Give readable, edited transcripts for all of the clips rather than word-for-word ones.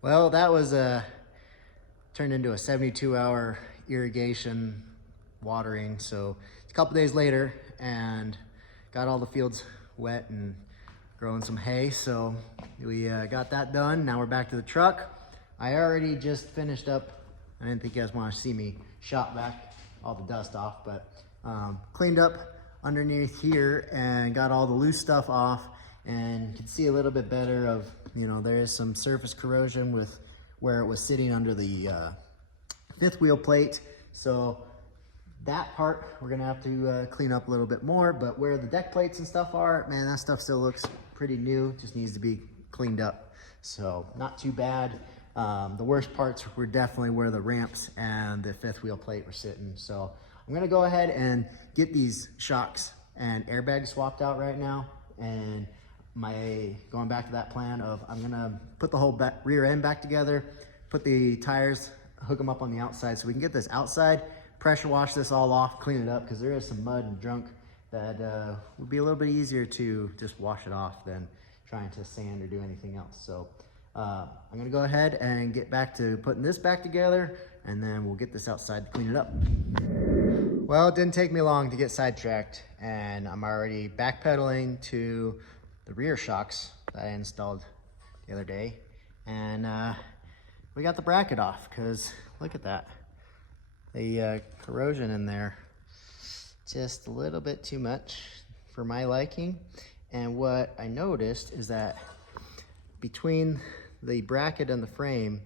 Well, that was turned into a 72-hour irrigation watering. So it's a couple days later and got all the fields wet and growing some hay. So we got that done. Now we're back to the truck. I already just finished up. I didn't think you guys want to see me shop back all the dust off, but cleaned up underneath here and got all the loose stuff off, and you can see a little bit better of, there is some surface corrosion with where it was sitting under the fifth wheel plate. So that part we're gonna have to clean up a little bit more, but where the deck plates and stuff are, man, that stuff still looks pretty new, just needs to be cleaned up. So not too bad. The worst parts were definitely where the ramps and the fifth wheel plate were sitting. So I'm gonna go ahead and get these shocks and airbags swapped out right now. And going back to that plan of, I'm gonna put the whole rear end back together, put the tires, hook them up on the outside so we can get this outside, pressure wash this all off, clean it up, because there is some mud and junk that would be a little bit easier to just wash it off than trying to sand or do anything else. So I'm gonna go ahead and get back to putting this back together, and then we'll get this outside to clean it up. Well, it didn't take me long to get sidetracked, and I'm already backpedaling to the rear shocks that I installed the other day. And we got the bracket off, because look at that. The corrosion in there, just a little bit too much for my liking. And what I noticed is that between the bracket and the frame,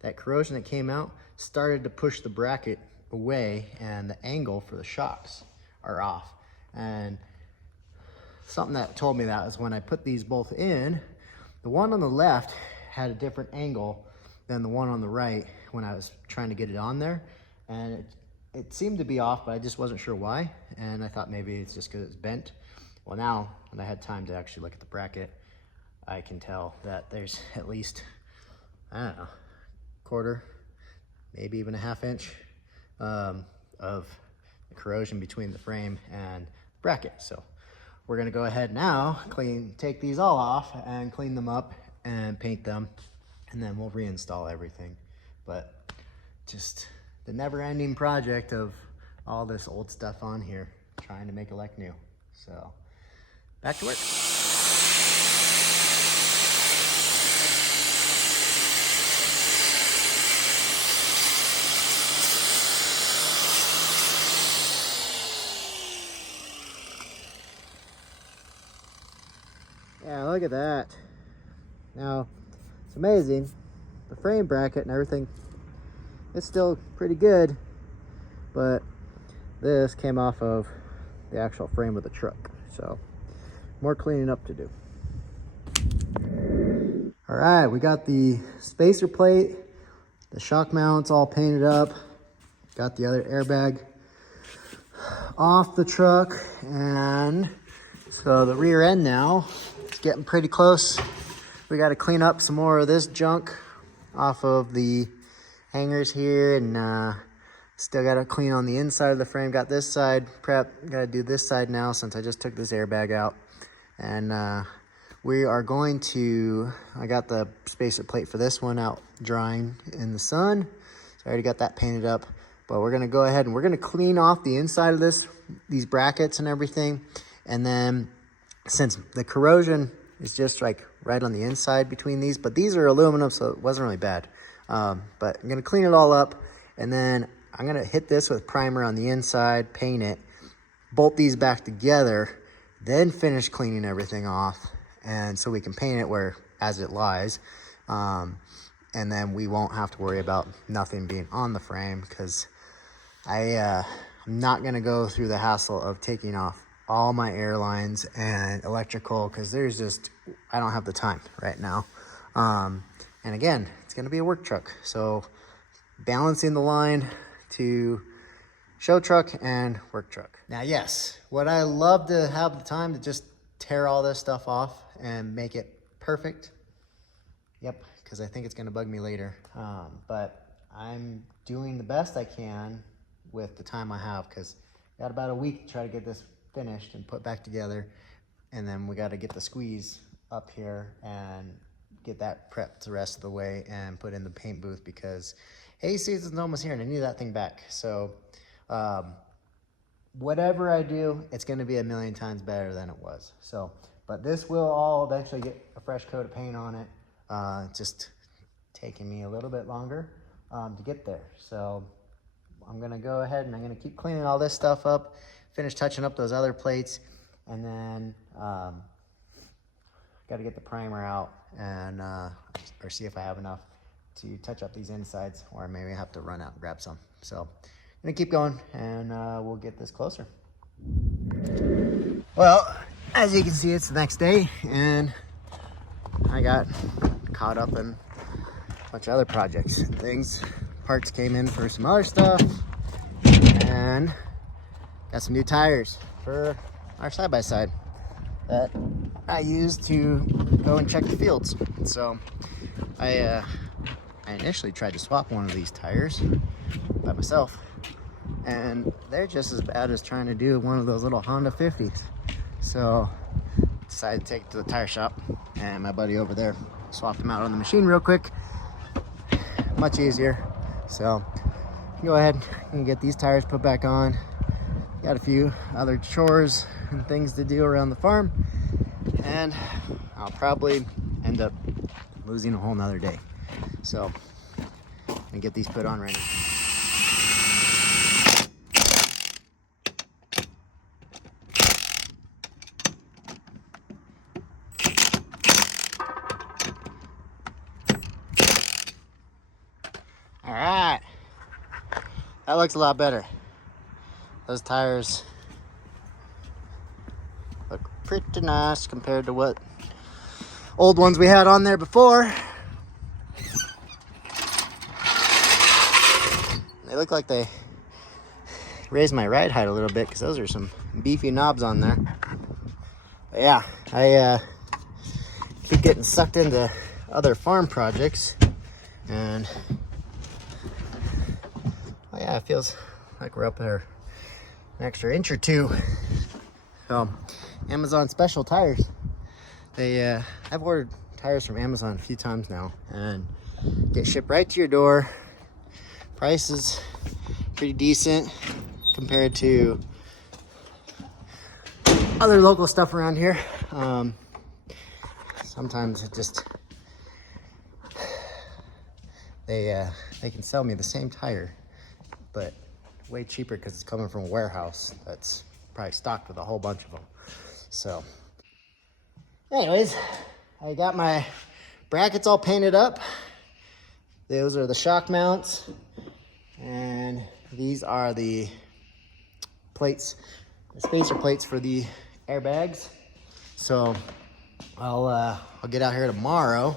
that corrosion that came out started to push the bracket away, and the angle for the shocks are off. And something that told me that is when I put these both in, the one on the left had a different angle than the one on the right when I was trying to get it on there. And it seemed to be off, but I just wasn't sure why. And I thought maybe it's just because it's bent. Well, now, when I had time to actually look at the bracket, I can tell that there's at least, I don't know, quarter, maybe even a half inch of the corrosion between the frame and the bracket. So we're gonna go ahead now, take these all off and clean them up and paint them, and then we'll reinstall everything. But just the never-ending project of all this old stuff on here, trying to make it like new. So back to work. Yeah, look at that. Now, it's amazing. The frame bracket and everything, it's still pretty good, but this came off of the actual frame of the truck. So, more cleaning up to do. All right, we got the spacer plate, the shock mounts all painted up, got the other airbag off the truck, and so the rear end now, it's getting pretty close. We got to clean up some more of this junk off of the hangers here, and still got to clean on the inside of the frame. Got this side prep, got to do this side now since I just took this airbag out. And we are going to, I got the spacer plate for this one out drying in the sun, so I already got that painted up. But we're going to go ahead and we're going to clean off the inside of these brackets and everything. And then since the corrosion is just like right on the inside between these, but these are aluminum, so it wasn't really bad. But I'm gonna clean it all up, and then I'm gonna hit this with primer on the inside, paint it, bolt these back together, then finish cleaning everything off, and so we can paint it where as it lies. And then we won't have to worry about nothing being on the frame, because I'm not gonna go through the hassle of taking off all my airlines and electrical, because I don't have the time right now. And again, it's gonna be a work truck, so balancing the line to show truck and work truck. Now, yes, would I love to have the time to just tear all this stuff off and make it perfect? Yep, because I think it's gonna bug me later. But I'm doing the best I can with the time I have, because I got about a week to try to get this finished and put back together, and then we got to get the squeeze up here and get that prepped the rest of the way and put in the paint booth, because hay season's almost here and I need that thing back. So whatever I do, it's going to be a million times better than it was. So, but this will all eventually get a fresh coat of paint on it. Just taking me a little bit longer to get there. So I'm going to go ahead and I'm going to keep cleaning all this stuff up, finish touching up those other plates, and then got to get the primer out and or see if I have enough to touch up these insides, or maybe I have to run out and grab some. So I'm gonna keep going and we'll get this closer. Well, as you can see, it's the next day and I got caught up in a bunch of other projects and things. Parts came in for some other stuff and got some new tires for our side-by-side that I used to go and check the fields. So I initially tried to swap one of these tires by myself, and they're just as bad as trying to do one of those little Honda 50s. So decided to take it to the tire shop, and my buddy over there swapped them out on the machine real quick. Much easier. So go ahead and get these tires put back on. Got a few other chores and things to do around the farm, and I'll probably end up losing a whole nother day. So I'm gonna get these put on right now. All right, that looks a lot better. Those tires look pretty nice compared to what old ones we had on there before. They look like they raised my ride height a little bit, because those are some beefy knobs on there. But yeah, I keep getting sucked into other farm projects, and oh yeah, it feels like we're up there an extra inch or two. So Amazon special tires. I've ordered tires from Amazon a few times now and get shipped right to your door. Price is pretty decent compared to other local stuff around here. Sometimes it just they can sell me the same tire, but way cheaper because it's coming from a warehouse that's probably stocked with a whole bunch of them. So anyways, I got my brackets all painted up. Those are the shock mounts, and these are the plates, the spacer plates for the airbags. So I'll get out here tomorrow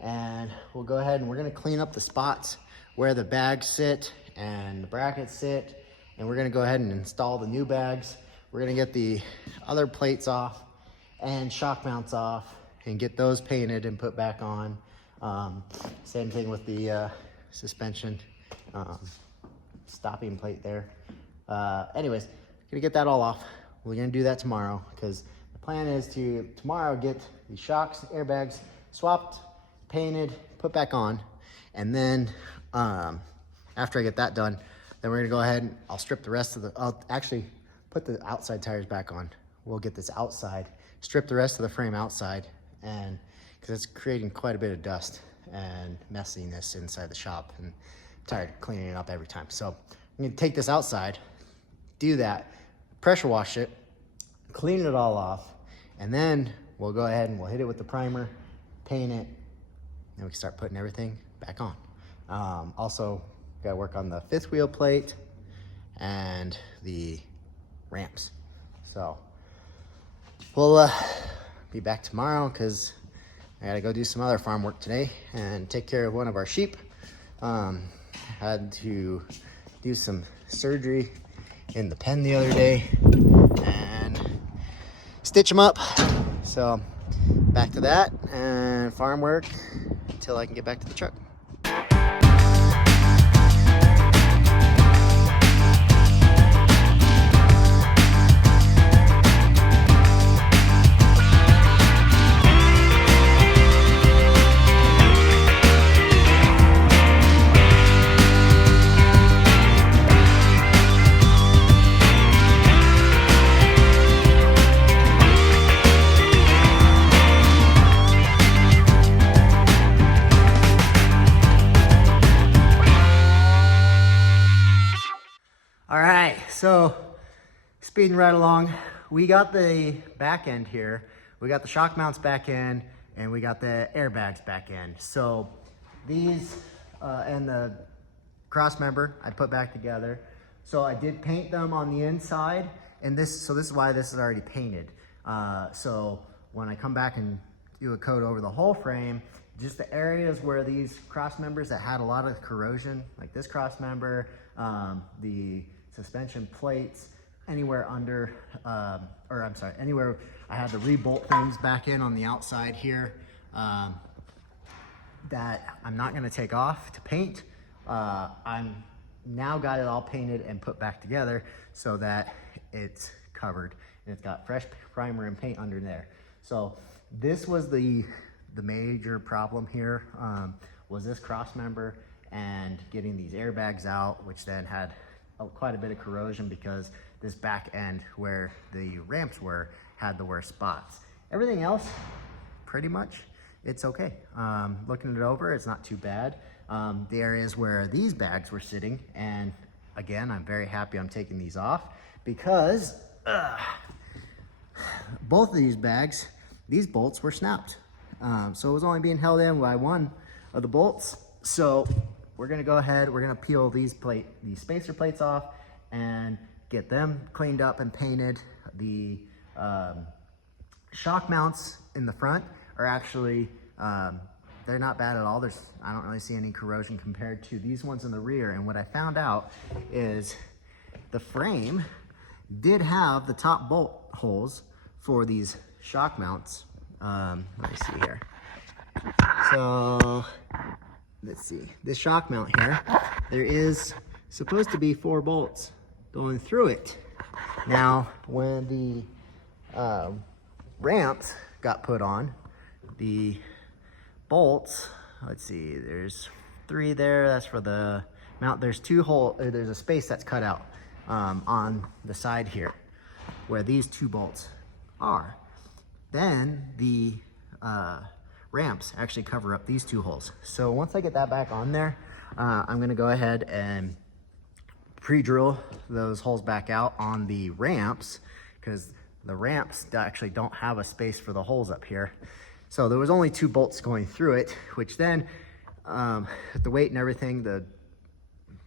and we'll go ahead and we're gonna clean up the spots where the bags sit and the brackets sit, and we're gonna go ahead and install the new bags. We're gonna get the other plates off and shock mounts off and get those painted and put back on. Same thing with the suspension stopping plate there. Anyways, gonna get that all off. We're gonna do that tomorrow, because the plan is to tomorrow get the shocks, airbags swapped, painted, put back on, and then after I get that done, then we're gonna go ahead and I'll strip the rest of the, I'll actually put the outside tires back on. We'll get this outside, strip the rest of the frame outside, and because it's creating quite a bit of dust and messiness inside the shop, and I'm tired of cleaning it up every time. So I'm gonna take this outside, do that, pressure wash it, clean it all off, and then we'll go ahead and we'll hit it with the primer, paint it, and we can start putting everything back on. Also, got to work on the fifth wheel plate and the ramps. So we'll be back tomorrow, because I gotta go do some other farm work today and take care of one of our sheep. Had to do some surgery in the pen the other day and stitch them up. So back to that and farm work until I can get back to the truck. so speeding right along, we got the back end here, we got the shock mounts back in, and we got the airbags back in. So these and the cross member I put back together. So I did paint them on the inside, and this is why this is already painted. So when I come back and do a coat over the whole frame, just the areas where these cross members that had a lot of corrosion, like this cross member, the suspension plates, anywhere under, anywhere I had to re-bolt things back in on the outside here, that I'm not gonna take off to paint. I'm now got it all painted and put back together so that it's covered and it's got fresh primer and paint under there. So this was the major problem here, was this cross member and getting these airbags out, which then had quite a bit of corrosion because this back end where the ramps were had the worst spots. Everything else, pretty much, it's okay. Looking it over, it's not too bad. The areas where these bags were sitting, and again, I'm very happy I'm taking these off because both of these bags, these bolts were snapped. So it was only being held in by one of the bolts. So we're gonna go ahead, we're gonna peel these spacer plates off and get them cleaned up and painted. The shock mounts in the front are actually, they're not bad at all. I don't really see any corrosion compared to these ones in the rear. And what I found out is the frame did have the top bolt holes for these shock mounts. Let me see here. So let's see, this shock mount here, there is supposed to be 4 bolts going through it. Now, when the ramps got put on, the bolts, let's see, there's 3 there, that's for the mount. There's 2 holes, there's a space that's cut out on the side here where these 2 bolts are. Then the ramps actually cover up these 2 holes. So once I get that back on there, I'm gonna go ahead and pre-drill those holes back out on the ramps, because the ramps actually don't have a space for the holes up here. So there was only 2 bolts going through it, which then, with the weight and everything, the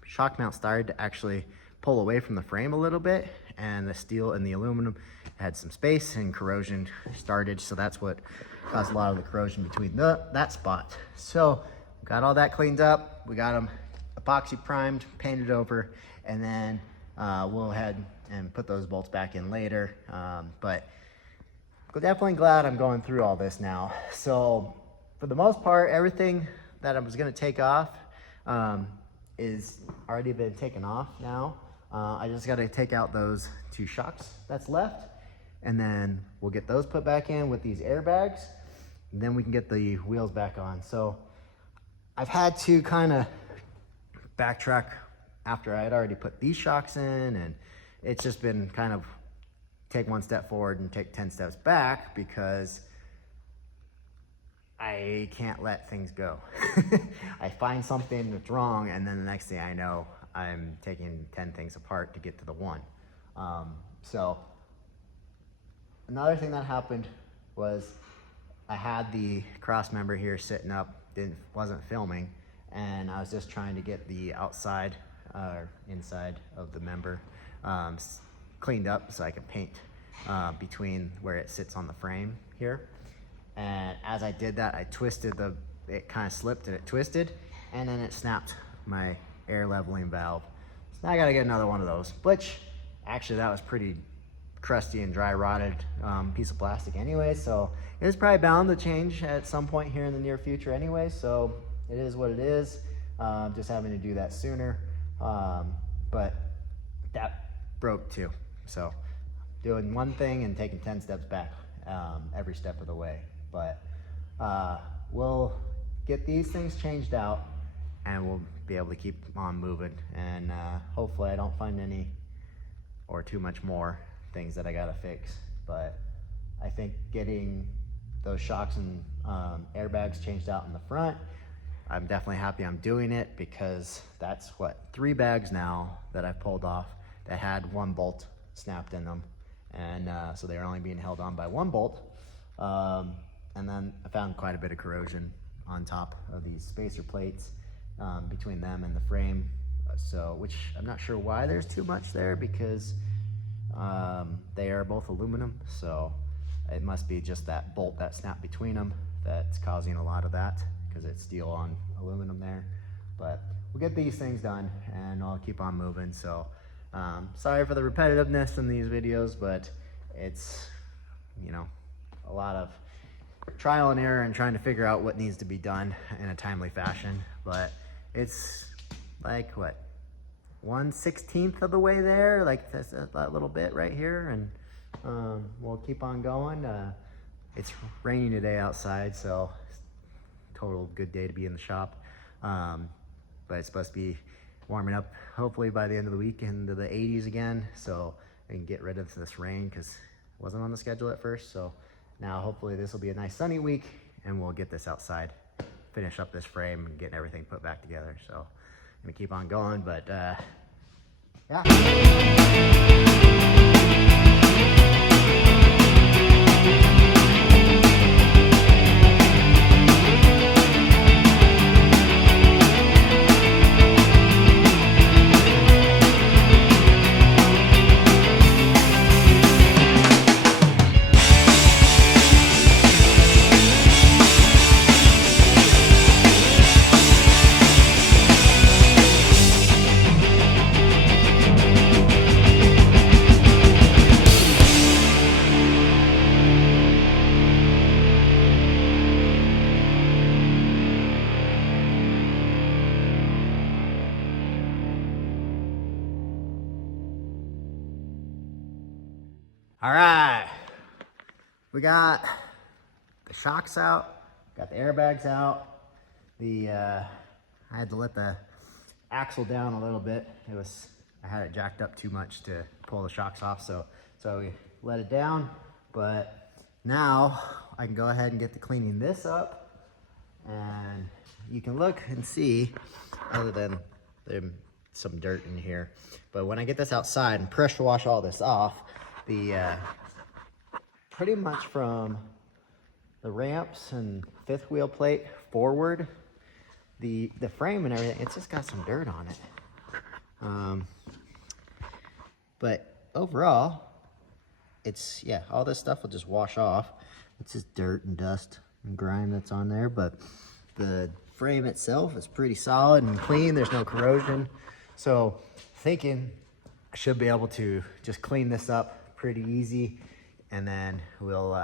shock mount started to actually pull away from the frame a little bit, and the steel and the aluminum had some space and corrosion started. So that's what caused a lot of the corrosion between that spot. So got all that cleaned up. We got them epoxy primed, painted over, and then we'll head and put those bolts back in later. But I'm definitely glad I'm going through all this now. So for the most part, everything that I was gonna take off is already been taken off now. I just gotta take out those 2 shocks that's left, and then we'll get those put back in with these airbags, and then we can get the wheels back on. So I've had to kind of backtrack after I had already put these shocks in, and it's just been kind of take 1 step forward and take 10 steps back because I can't let things go. I find something that's wrong, and then the next thing I know, I'm taking 10 things apart to get to the one. So another thing that happened was I had the cross member here sitting up, wasn't filming, and I was just trying to get the outside inside of the member cleaned up so I could paint between where it sits on the frame here. And as I did that, I twisted it kind of slipped and it twisted, and then it snapped my air leveling valve. So now I gotta get another one of those, which actually that was pretty crusty and dry rotted piece of plastic anyway, so it's probably bound to change at some point here in the near future anyway, so it is what it is. Just having to do that sooner, but that broke too. So doing one thing and taking 10 steps back every step of the way. But we'll get these things changed out and we'll be able to keep on moving, and hopefully I don't find any or too much more things that I gotta fix. But I think getting those shocks and airbags changed out in the front, I'm definitely happy I'm doing it, because that's what 3 bags now that I've pulled off that had one bolt snapped in them. And so they were only being held on by one bolt. And then I found quite a bit of corrosion on top of these spacer plates between them and the frame. So, which I'm not sure why there's too much there, because they are both aluminum. So it must be just that bolt that snapped between them that's causing a lot of that, because it's steel on aluminum there. But we'll get these things done and I'll keep on moving. So sorry for the repetitiveness in these videos, but it's, you know, a lot of trial and error and trying to figure out what needs to be done in a timely fashion. But it's like, what, 1/16 of the way there, like that little bit right here, and we'll keep on going. It's raining today outside, so it's a total good day to be in the shop. But it's supposed to be warming up hopefully by the end of the week into the 80s again, so I can get rid of this rain, because it wasn't on the schedule at first. So now hopefully this will be a nice sunny week and we'll get this outside, finish up this frame and getting everything put back together. So I'm gonna keep on going, but yeah. All right, we got the shocks out, got the airbags out. I had to let the axle down a little bit. I had it jacked up too much to pull the shocks off, so we let it down. But now I can go ahead and get to cleaning this up, and you can look and see, other than there's some dirt in here, but when I get this outside and pressure wash all this off, pretty much from the ramps and fifth wheel plate forward, the frame and everything, it's just got some dirt on it. But overall, it's, yeah, all this stuff will just wash off. It's just dirt and dust and grime that's on there, but the frame itself is pretty solid and clean. There's no corrosion. So thinking I should be able to just clean this up pretty easy, and then we'll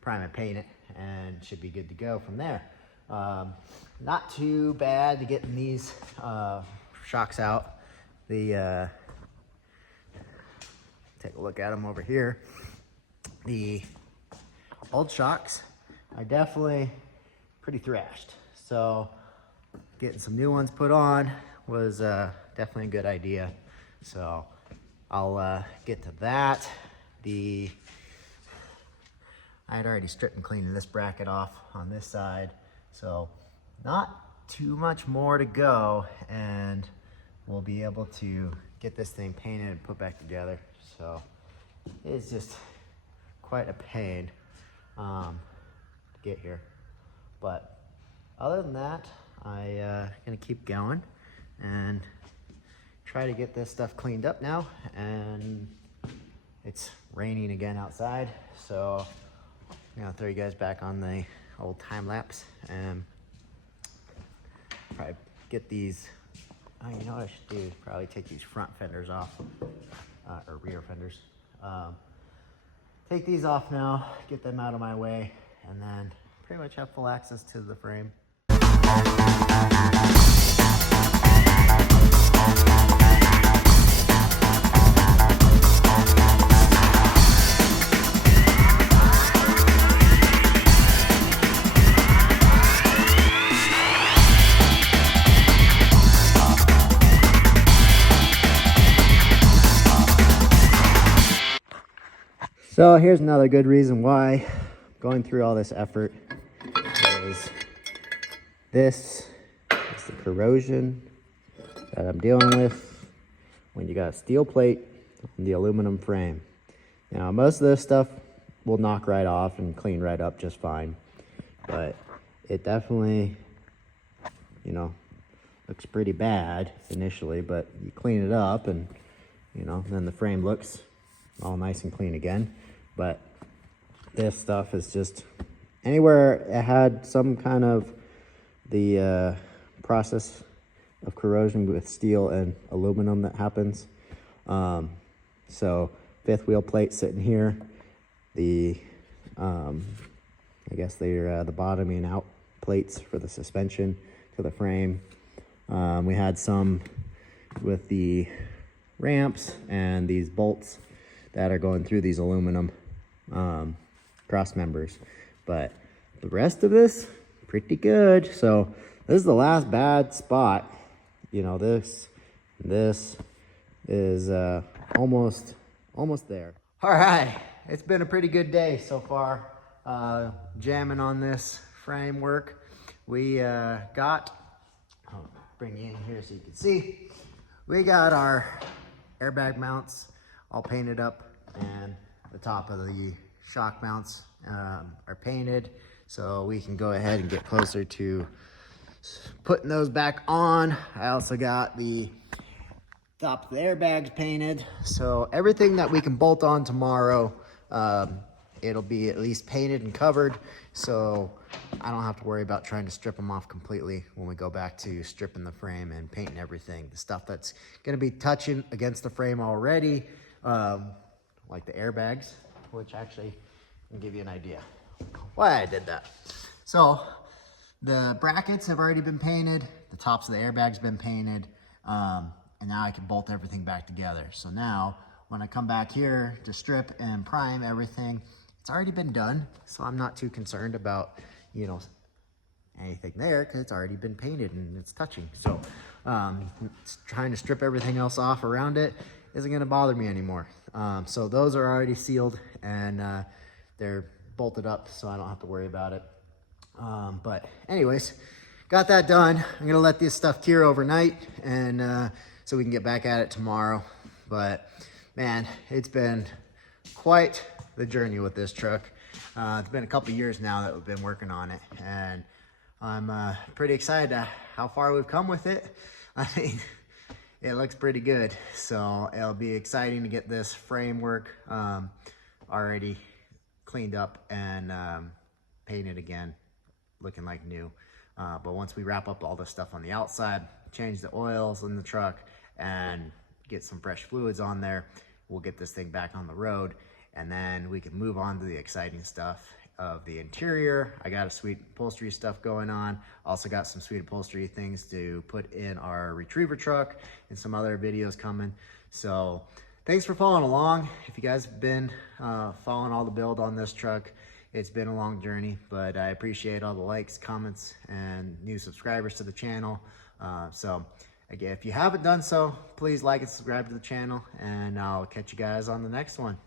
prime and paint it and should be good to go from there. Not too bad to getting these shocks out. Take a look at them over here. The old shocks are definitely pretty thrashed, so getting some new ones put on was definitely a good idea. So I'll get to that. I had already stripped and cleaned this bracket off on this side, so not too much more to go, and we'll be able to get this thing painted and put back together. So it's just quite a pain to get here, but other than that, I'm gonna keep going and try to get this stuff cleaned up now. And it's raining again outside, so I'm gonna throw you guys back on the old time lapse and probably get these. Oh, you know what I should do? Probably take these front fenders off, or rear fenders. Take these off now, get them out of my way, and then pretty much have full access to the frame. So here's another good reason why going through all this effort is this is the corrosion that I'm dealing with when you got a steel plate and the aluminum frame. Now, most of this stuff will knock right off and clean right up just fine, but it definitely, you know, looks pretty bad initially, but you clean it up and, you know, then the frame looks all nice and clean again. But this stuff is just, anywhere it had some kind of the process of corrosion with steel and aluminum that happens. So fifth wheel plate sitting here, the I guess they're the bottoming out plates for the suspension to the frame. We had some with the ramps and these bolts that are going through these aluminum cross members, but the rest of this pretty good. So this is the last bad spot. You know, this is almost there. All right, it's been a pretty good day so far, jamming on this framework. We got, I'll bring you in here so you can see, we got our airbag mounts all painted up, and the top of the shock mounts are painted, so we can go ahead and get closer to putting those back on. I also got the top of the airbags painted, so everything that we can bolt on tomorrow, it'll be at least painted and covered, so I don't have to worry about trying to strip them off completely when we go back to stripping the frame and painting everything. The stuff that's going to be touching against the frame already, like the airbags, which actually can give you an idea why I did that. So the brackets have already been painted, the tops of the airbags been painted, and now I can bolt everything back together. So now when I come back here to strip and prime everything, it's already been done, so I'm not too concerned about, you know, anything there because it's already been painted and it's touching. So trying to strip everything else off around it isn't going to bother me anymore. So those are already sealed and they're bolted up, so I don't have to worry about it. But anyways, got that done. I'm gonna let this stuff cure overnight, and so we can get back at it tomorrow. But man, it's been quite the journey with this truck. It's been a couple years now that we've been working on it, and I'm pretty excited at how far we've come with it. I mean, it looks pretty good, so it'll be exciting to get this framework already cleaned up and painted again, looking like new. But once we wrap up all this stuff on the outside, change the oils in the truck, and get some fresh fluids on there, we'll get this thing back on the road, and then we can move on to the exciting stuff of the interior. I got a sweet upholstery stuff going on. Also got some sweet upholstery things to put in our retriever truck and some other videos coming. So thanks for following along. If you guys have been following all the build on this truck, it's been a long journey, but I appreciate all the likes, comments, and new subscribers to the channel. So again, if you haven't done so, please like and subscribe to the channel, and I'll catch you guys on the next one.